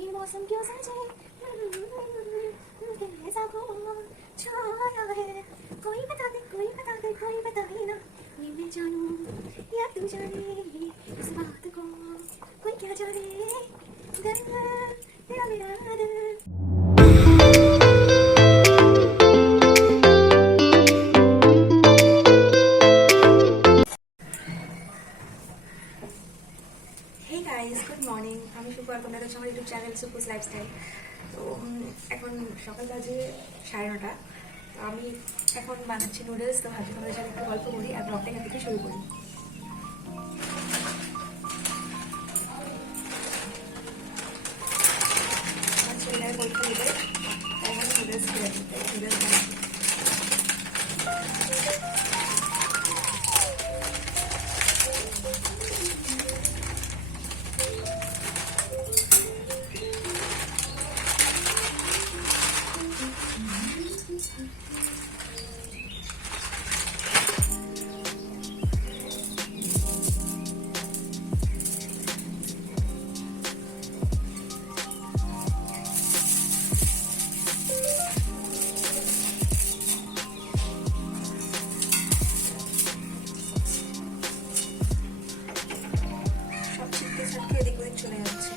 ये मौसम क्यों सजे कैसा को छाया है कोई बता दे कोई बता ही ना ये मैं जानूं या तू जाने इस बात को कोई क्या जाने दिल तेरा मेरा दिल Hey guys, good morning. আমি শুভ আর তোমরা দেখছো আমার ইউটিউব চ্যানেল সুপুস লাইফস্টাইল। তো এখন সকাল বাজে 9:30। তো আমি এখন বানাচ্ছি নুডলস। তো ভাবছি তোমাদের সাথে একটু গল্প করি আর ব্লগটা এখান থেকে শুরু করি। আমার ছেলের পরীক্ষা দিতে তাই এখন নুডলস খেয়েছি, তাই নুডলস বানাচ্ছি। এদিক ওদিক চলে যাচ্ছে।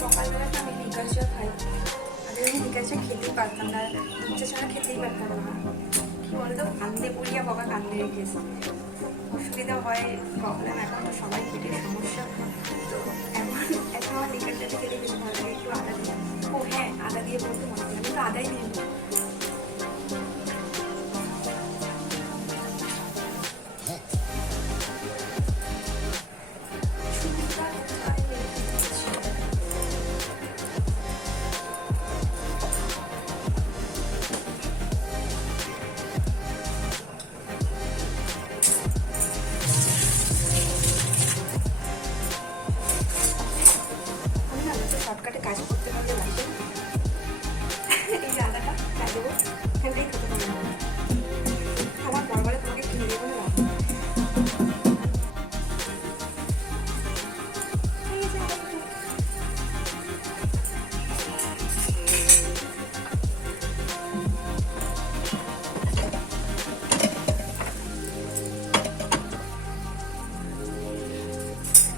সকালবেলাটা আমি লিকার চা খাই, আগে আমি লিকার চা খেতেই পারতাম না, দুধ চা ছাড়া খেতেই পারতাম না। কি বলতো, কান্দে পড়িয়া বাবা কান্দে রেখেছে, অসুবিধা হয়, প্রবলেম, এখন তো সবাই পেটের সমস্যা। তো এখন আমার লিকার চাটা খেতে বেশি ভালো লাগে, একটু আদা দিয়ে। ও হ্যাঁ, আদা দিয়ে বলতে মনে হয়, আমি তো আদাই দিই। শর্টকাটে কাজ করতে পারলে লাগে, এই যে আদাটা খাই দেবো, এখানটাই খেতে পারবো। আমার বড় তোমাকে কিনে দেবো না।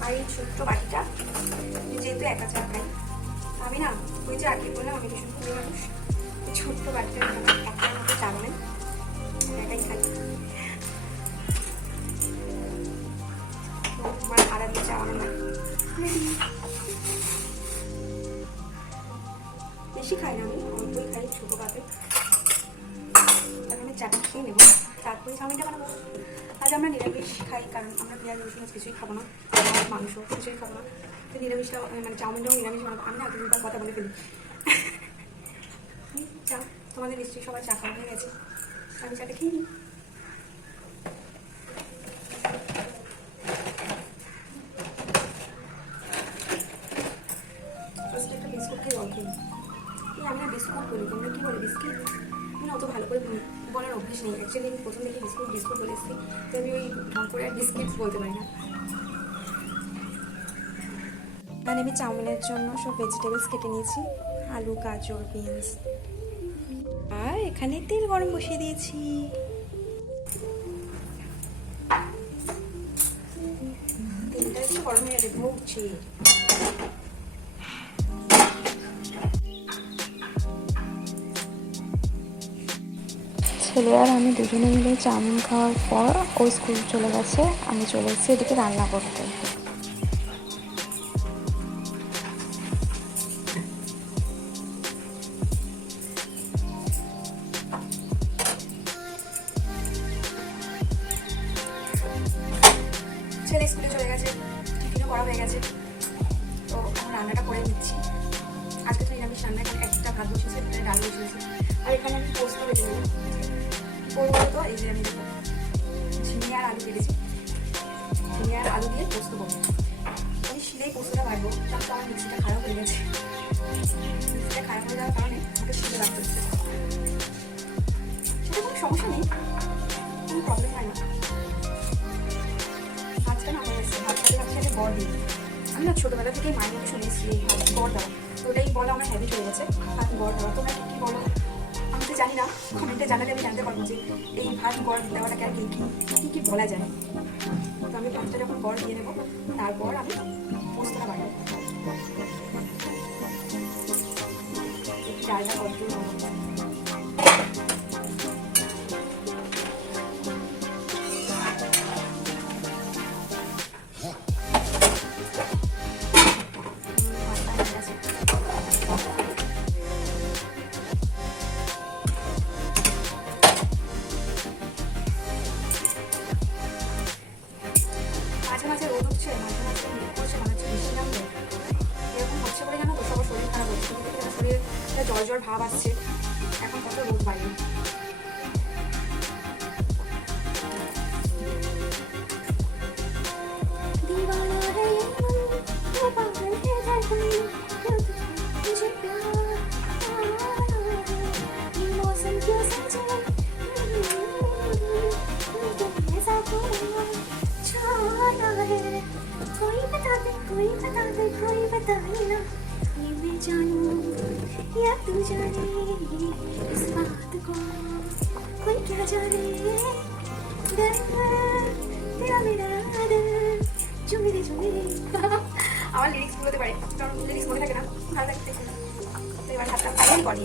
আর এই ছোট্ট বাটিটা যেহেতু একা চা খাই আমি না, ওই যে আগে বললাম আমি ভীষণ খুবই মানুষ, এই ছোট্ট বাটিটা একটার মতো চা বানাই, একাই খাই। আমার আদা দিয়ে চা বানানো বেশি খাই না, আমি অল্পই খাই, ছোটো কাপে। এখন আমি চাটা খেয়ে নেবো, তারপরে চাউমিনটা বানাবো। আজ আমরা নিরামিষ খাই, কারণ আমরা পেঁয়াজ রসুন কিছুই খাবো না, মাংস কিছুই খাবো না। তো নিরামিষটা মানে চাউমিনটাও নিরামিষ বানাবো। আমি না দুবার কথা বলে ফেলি। চা, তোমাদের নিশ্চয়ই সবাই চা খাওয়া হয়ে গেছে, আমি চাটা খেয়ে নিই। ফার্স্টে একটা বিস্কুট খেয়ে জল খেয়ে নিই। আমি না বিস্কুট বলি, তোমরা কী বলে বিস্কিট? আমি অত ভালো করে বলার অভ্যেস নেই। অ্যাকচুয়ালি আমি প্রথম থেকে বিস্কুট বলে এসেছি, তো আমি ওই ঢং করে আর বিস্কিটস বলতে পারি না। আর আমি চাউমিনের জন্য সব ভেজিটেবলস কেটে নিয়েছি, আলু, গাজর, বিনস, আর এখানে তেল গরম বসিয়ে দিয়েছি। তেলটা একটু গরম হয়ে গেলে ভুগছি। ছেলে আর আমি দুজনে মিলে চাউমিন খাওয়ার পর ও স্কুল চলে গেছে, আমি চলে এসেছি এদিকে রান্না করতে। আজকে তো নিরামিষ রান্না, এখানে একটা ভাত বসেছে, একটা ডাল বসেছে, আর এখানে আমি পোস্ত বেটে নেবো। করবো তো এই যে আমি দেখো ঝিঙে আর আলু কেটেছি, ঝিঙে আর আলু দিয়ে পোস্ত করবো। আমি শিলেই পোস্তটা বাড়বো, তার তো আমার মিক্সিটা খারাপ হয়ে গেছে। মিক্সিটা খারাপ হয়ে যাওয়ার কারণে আমাকে শিলে রাখতে হচ্ছে। সেটা কোনো সমস্যা নেই, কোনো প্রবলেম হয় না। ভাতটা না হয়ে গেছে, ভাতটাতে ভাবছি একটা গড় দিই। আমি না ছোটোবেলা থেকেই মায়ের মধ্যে শুনেছি এই ভাত গড় দেওয়া, তো ওটাই বলো আমার হ্যাবিট হয়ে গেছে ভাত গড় দেওয়া। তোমরা কী বলো আমি তো জানি না, কমেন্টে জানালে আমি জানতে পারবো যে এই ভাত গড় দেওয়াটাকে আর কী কী বলা যায়। তো আমি ভাতটা যখন গড় দিয়ে নেবো, তারপর আমি পোস্তটা বানাবো। ডালটা কত মাঝে মাঝে রোদ উঠছে, মাঝে মাঝে মেঘ করছে, মনে হচ্ছে বৃষ্টি নামবে। এরকম হচ্ছে বলে জানো তো সবার শরীর খারাপ হচ্ছে, শরীরে জ্বর জ্বর ভাব আসছে। এখন কত রোদ বাইরে। कोई बताए ना ये मैं जानूं या तू जाने इस बात को, कोई क्या जाने तेरा मेरा दिल जो मेरे আমার লিরিক্স বলতে পারি, কারণ লিরিক্স মনে থাকে না, ভালো লাগতে। তো এবার ভাতটা ফাইনাল করি।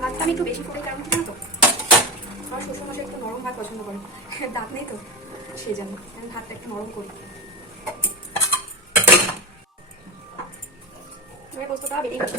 ভাতটা আমি একটু বেশি ফোটাই, কারণ কি জানো তো আমার শ্বশুরমশাই একটু নরম ভাত পছন্দ করে, দাঁত নেই তো সেই জন্য আমি ভাতটা একটু নরম করি। পোস্তটা বেরিয়ে গেছে।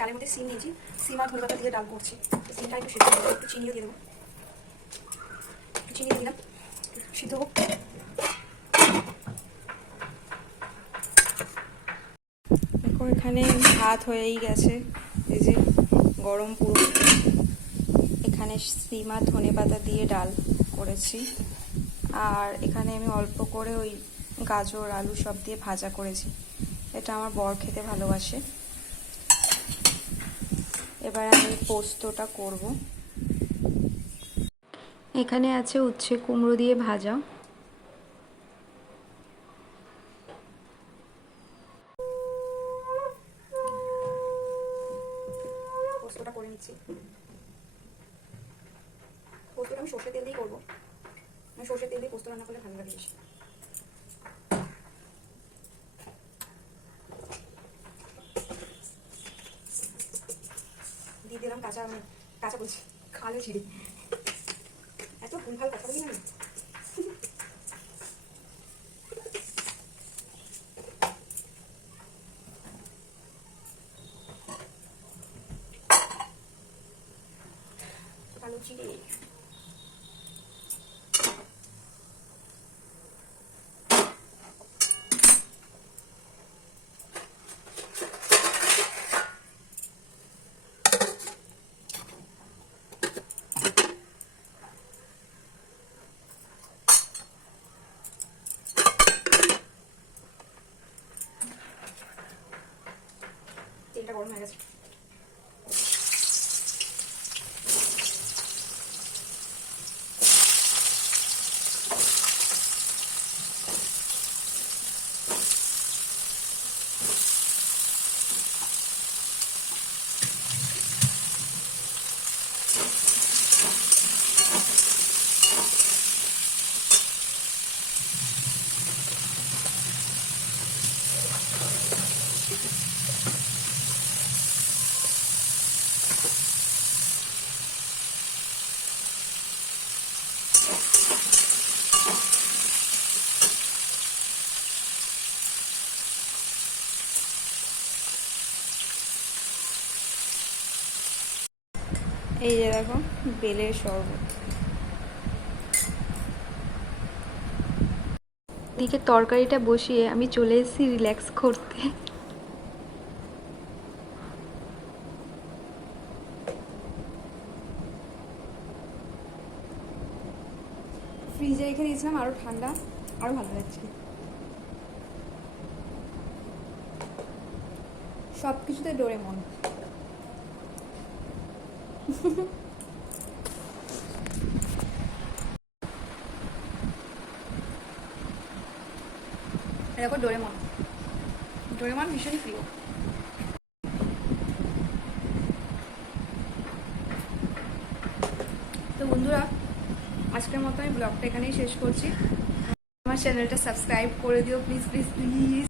ডালের মধ্যে সিম নিয়েছি, সিম আর ধনেপাতা দিয়ে ডাল করছি। সিমটা একটু সিদ্ধ দেবো, একটু চিনিও দিয়ে দেবো, একটু চিনি দিয়ে দিলাম, সিদ্ধ হোক। দেখো এখানে ভাত হয়েই গেছে, এই যে গরম পুরো। এখানে সিম আর ধনেপাতা দিয়ে ডাল করেছি, আর এখানে আমি অল্প করে ওই গাজর আলু সব দিয়ে ভাজা করেছি। এটা আমার বর খেতে ভালোবাসে। এবার আমি পোস্তটা করব। এখানে আছে উচ্ছে কুমড়ো দিয়ে ভাজা, পোস্তটা করে নিচ্ছি। পোস্তটা আমি সর্ষের তেল দিয়ে করবো, আমি সর্ষের তেল দিয়ে পোস্ত রান্না করলে ভালো লাগে বেশি। দিয়ে দিলাম কাঁচা বলছি খালে ছিঁড়ে, এত ভুলভাল কথা বলি না। জিরে, তেলটা গরম হয়ে গেছে। এই যে দেখো বেলের শরবত। এদিকে তরকারিটা বসিয়ে আমি চলে এসেছি রিল্যাক্স করতে। ফ্রিজে রেখে দিয়েছিলাম, আরো ঠান্ডা, আরো ভালো লাগছে। সব কিছুতে ডোরেমন। দেখো ডোরেমন, ডোরেমন ভীষণই প্রিয়। তো বন্ধুরা, আজকের মতো আমি ব্লগটা এখানেই শেষ করছি। আমার চ্যানেলটা সাবস্ক্রাইব করে দিও প্লিজ প্লিজ প্লিজ।